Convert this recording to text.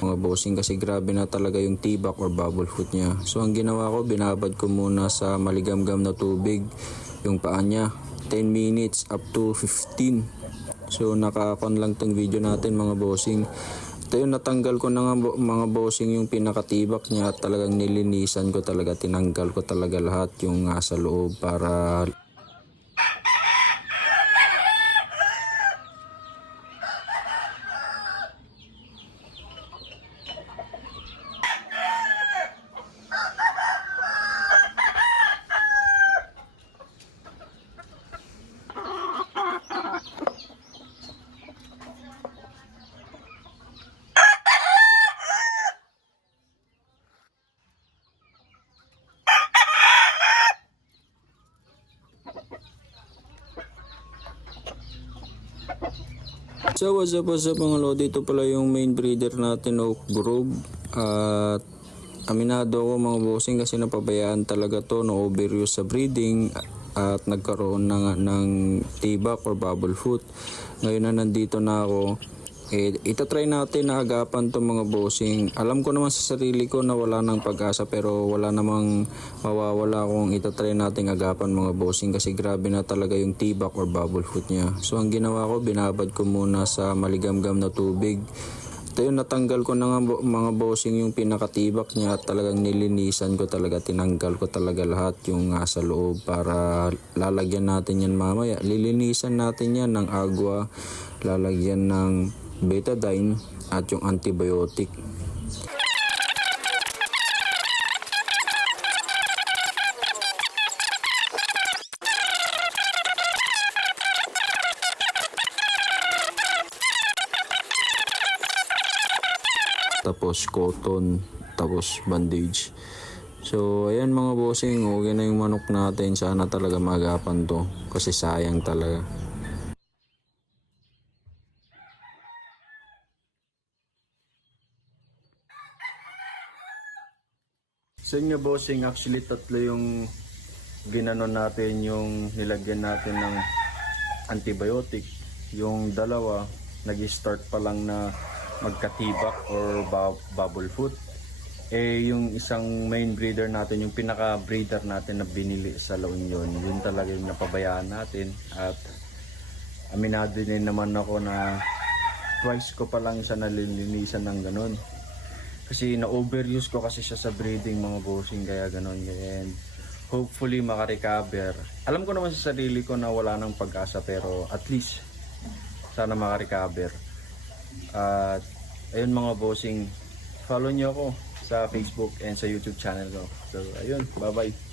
mga bossing, kasi grabe na talaga yung tibak or bubble foot niya. So ang ginawa ko, binabad ko muna sa maligamgam na tubig yung paa niya, 10 minutes up to 15. So nakakon lang tong video natin mga bossing. Ito yung natanggal ko na nga mga bossing yung pinakatibak niya, at talagang nilinisan ko talaga, tinanggal ko talaga lahat yung sa loob para So what's up mga lodi, ito pala yung main breeder natin, Oak Grove. At aminado ako mga bossing kasi napabayaan talaga to, no overuse sa breeding at nagkaroon ng tibak or bubble foot. Ngayon na nandito na ako, itatry natin na agapan to mga bossing. Alam ko naman sa sarili ko na wala nang pag-asa, pero wala namang mawawala kung itatry natin agapan mga bossing, kasi grabe na talaga yung tibak or bubble foot niya. So ang ginawa ko, binabad ko muna sa maligamgam na tubig. Ito yung natanggal ko na nga mga bossing yung pinakatibak niya, at talagang nilinisan ko talaga, tinanggal ko talaga lahat yung sa loob para lalagyan natin yan mamaya. Lilinisan natin yan ng agua, lalagyan ng betadine at yung antibiotic. Tapos cotton, tapos bandage. So ayan mga bossing, okay na yung manok natin. Sana talaga magapan to, kasi sayang talaga. So yun nga bossing, actually tatlo yung ginanon natin, yung nilagyan natin ng antibiotic. Yung dalawa, nag-start pa lang na magkatibak or bubble foot. Yung isang main breeder natin, yung pinaka-breeder natin na binili sa La Union, yun talaga yung napabayaan natin. At aminado din naman ako na twice ko pa lang siya nalilinisan ng ganun. Kasi na-overuse ko kasi siya sa breeding mga bossing, kaya ganon. And hopefully makarecover. Alam ko naman sa sarili ko na wala nang pag-asa, pero at least sana makarecover. At ayun mga bossing, follow nyo ako sa Facebook and sa YouTube channel ko. So ayun, bye bye.